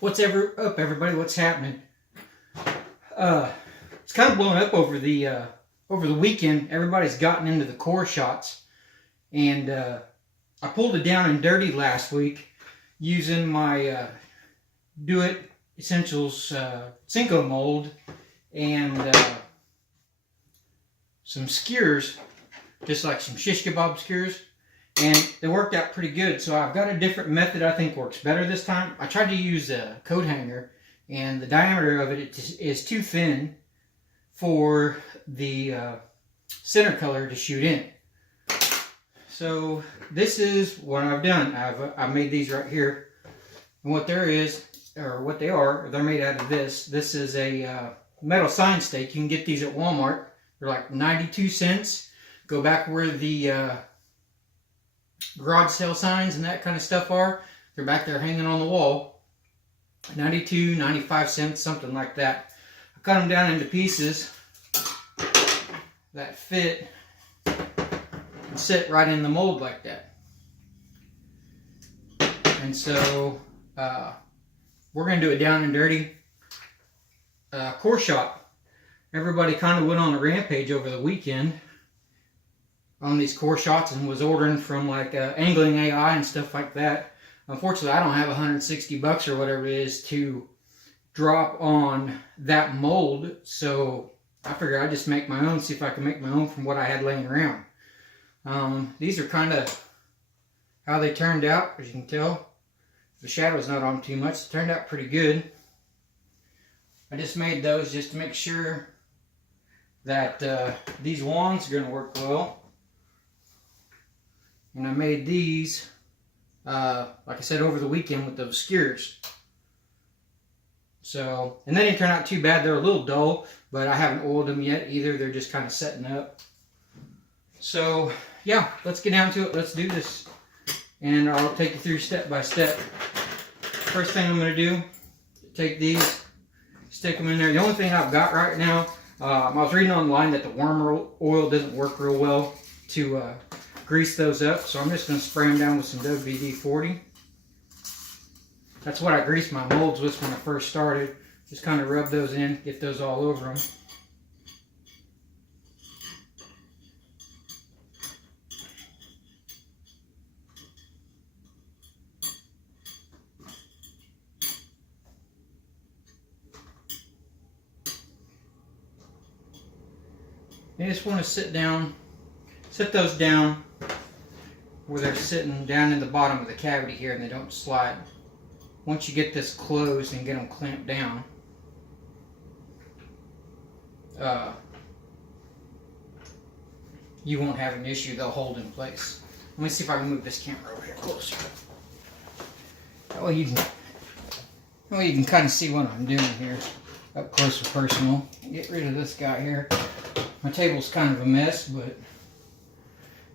What's up, everybody? What's happening? It's kind of blown up over the weekend. Everybody's gotten into the core shots, and I pulled it down and dirty last week using my Do It Essentials Senko mold and some skewers, just like some shish kebab skewers. And they worked out pretty good. So I've got a different method I think works better this time. I tried to use a coat hanger, and the diameter of it is too thin for the center color to shoot in. So this is what I've done. I've made these right here. And what there is, or what they are, they're made out of this. This is a metal sign stake. You can get these at Walmart. They're like 92 cents. Go back where the garage sale signs and that kind of stuff are. They're back there hanging on the wall. 92, 95 cents, something like that. I cut them down into pieces that fit and sit right in the mold like that. And so we're going to do a down and dirty core shot. Everybody kind of went on a rampage over the weekend on these core shots and was ordering from like Angling AI and stuff like that. Unfortunately, I don't have $160 or whatever it is to drop on that mold, so I figured I'd just make my own, see if I can make my own from what I had laying around. These are kind of how they turned out, as you can tell. The shadow's not on too much. It turned out pretty good. I just made those just to make sure that these wands are going to work well. And I made these, like I said, over the weekend with those skewers. So, and they didn't turn out too bad. They're a little dull, but I haven't oiled them yet either. They're just kind of setting up. So, yeah, let's get down to it. Let's do this. And I'll take you through step by step. First thing I'm going to do, take these, stick them in there. The only thing I've got right now, I was reading online that the worm oil doesn't work real well to grease those up, so I'm just going to spray them down with some WD-40. That's what I greased my molds with when I first started. Just kind of rub those in, get those all over them. You just want to sit those down where they're sitting down in the bottom of the cavity here and they don't slide. Once you get this closed and get them clamped down, you won't have an issue. They'll hold in place. Let me see if I can move this camera over here closer. That way you can kind of see what I'm doing here up close and personal. Get rid of this guy here. My table's kind of a mess, but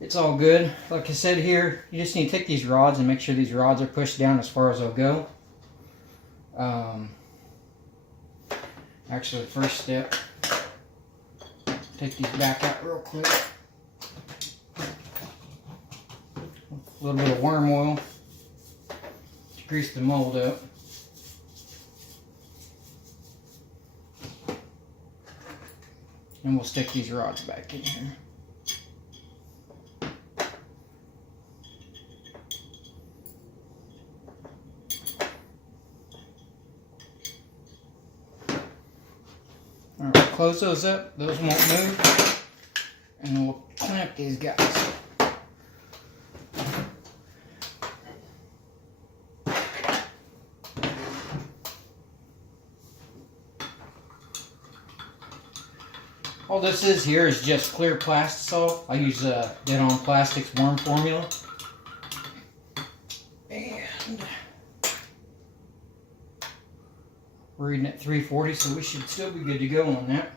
it's all good. Like I said here, you just need to take these rods and make sure these rods are pushed down as far as they'll go. Actually, the first step, take these back out real quick. A little bit of worm oil to grease the mold up. And we'll stick these rods back in here. Alright, close those up. Those won't move. And then we'll clamp these guys. All this is here is just clear plastisol. I use Dead On Plastics worm formula. And we're reading at 340, so we should still be good to go on that.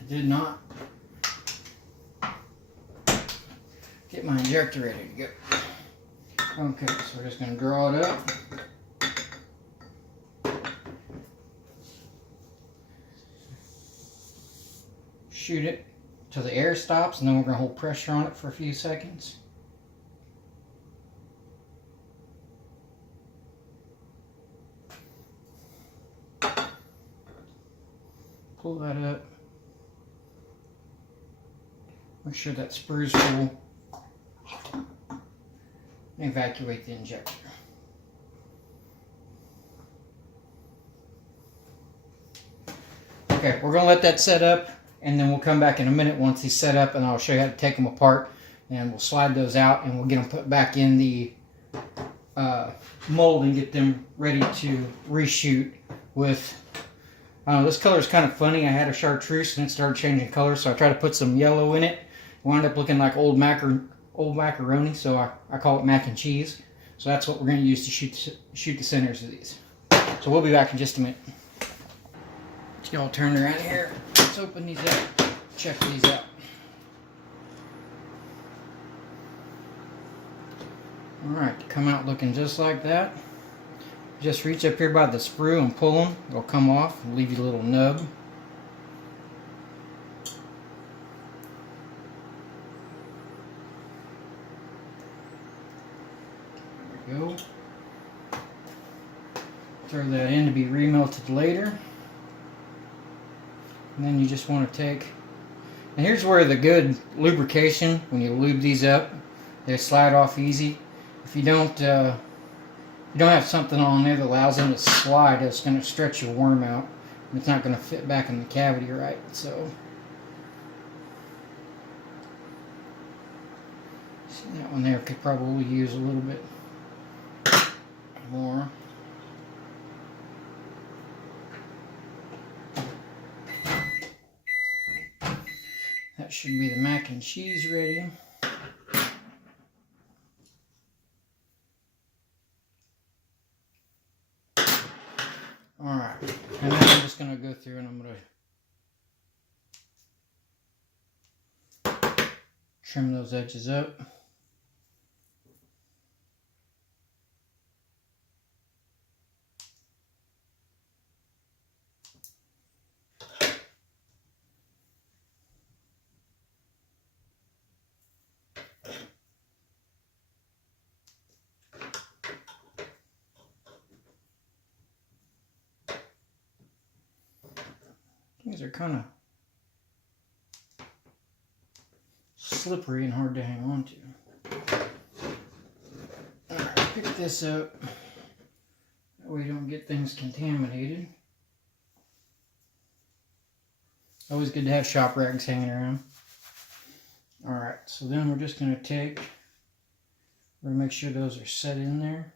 I did not get my injector ready to go. Okay, so we're just going to draw it up. shoot it till the air stops, and then we're going to hold pressure on it for a few seconds. Pull that up. Make sure that sprue's full. And evacuate the injector. Okay, we're going to let that set up, and then we'll come back in a minute once he's set up, and I'll show you how to take them apart, and we'll slide those out, and we'll get them put back in the mold and get them ready to reshoot with. This color is kind of funny. I had a chartreuse and it started changing color, so I tried to put some yellow in it. It wound up looking like old macaroni, so I call it mac and cheese. So that's what we're going to use to shoot the centers of these. So we'll be back in just a minute. Let's get all turned around here. Let's open these up, check these out. Alright, come out looking just like that. Just reach up here by the sprue and pull them. They'll come off and leave you a little nub. There we go. Throw that in to be remelted later. And then you just want to take, and here's where the good lubrication, when you lube these up, they slide off easy. If you don't have something on there that allows them to slide, it's going to stretch your worm out, and it's not going to fit back in the cavity right. So, see, that one there could probably use a little bit more. That should be the mac and cheese ready. Alright, and then I'm just going to go through and I'm going to trim those edges up. These are kind of slippery and hard to hang on to. Alright, pick this up. That way you don't get things contaminated. Always good to have shop rags hanging around. Alright, so then we're just going to take, we're going to make sure those are set in there.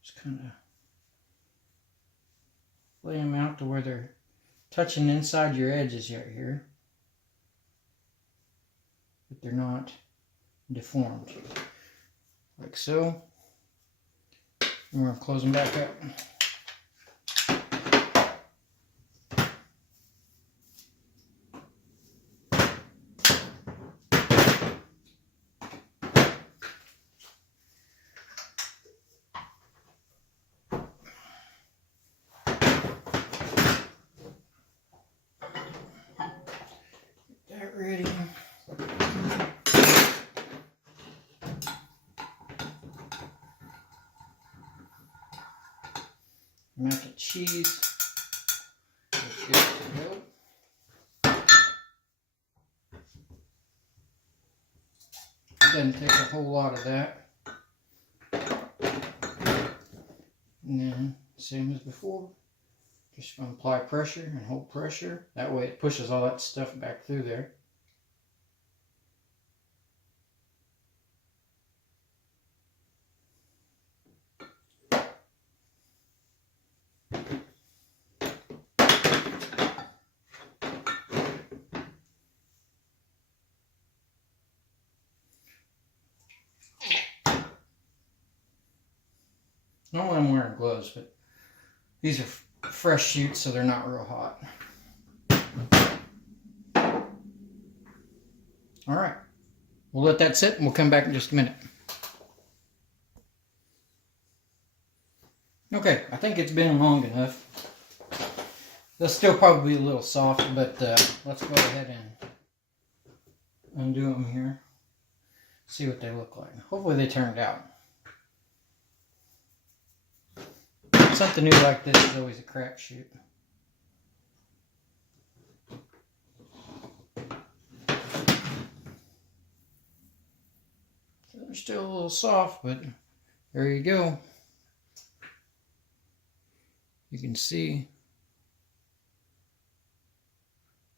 Just kind of lay them out to where they're touching inside your edges right here, but they're not deformed, like so. And we're going to close them back up. Ready. Mac and cheese. That's good to go. Doesn't take a whole lot of that. And then, same as before, just going to apply pressure and hold pressure. That way it pushes all that stuff back through there. Normally I'm wearing gloves, but these are fresh shoots, so they're not real hot. Alright, we'll let that sit and we'll come back in just a minute. Okay, I think it's been long enough. They'll still probably be a little soft, but let's go ahead and undo them here. See what they look like. Hopefully they turned out. Something new like this is always a crapshoot. They're still a little soft, but there you go. You can see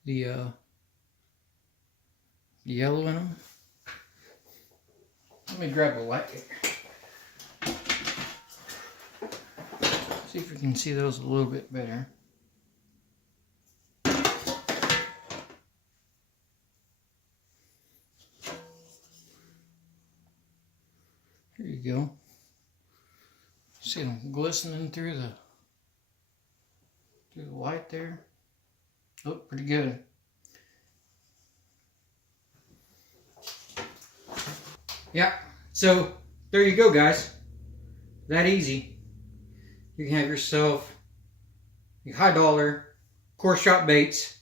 the yellow in them. Let me grab a light here. See if we can see those a little bit better. Here you go. See them glistening through the light there. Look pretty good. Yeah, so there you go, guys. That easy. You can have yourself your high dollar course shop baits.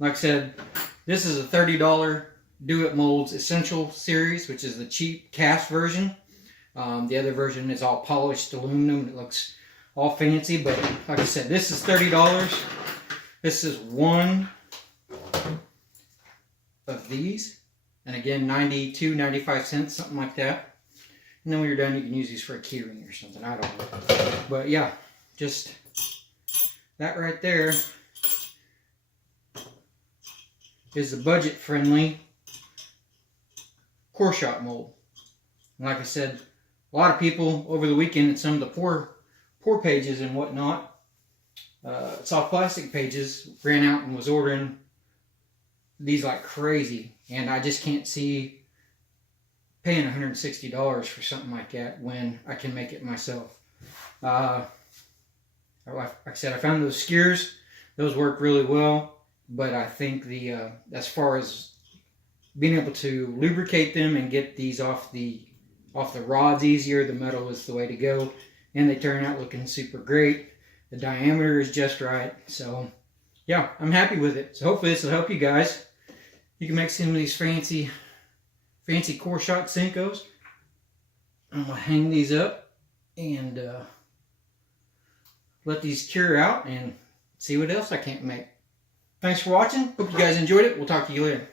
Like I said, this is a $30 Do It Molds Essential Series, which is the cheap cast version. The other version is all polished aluminum. It looks all fancy, but like I said, this is $30. This is one of these. And again, 92, 95 cents, something like that. And then when you're done, you can use these for a keyring or something. I don't know. But yeah, just that right there is the budget-friendly core shop mold. And like I said, a lot of people over the weekend at some of the poor pages and whatnot, soft plastic pages, ran out and was ordering these like crazy. And I just can't see paying $160 for something like that when I can make it myself. Like I said, I found those skewers. Those work really well. But I think as far as being able to lubricate them and get these off the rods easier, the metal is the way to go. And they turn out looking super great. The diameter is just right. So yeah, I'm happy with it. So hopefully this will help you guys. You can make some of these fancy core shot Senkos. I'm going to hang these up and let these cure out and see what else I can't make. Thanks for watching. Hope you guys enjoyed it. We'll talk to you later.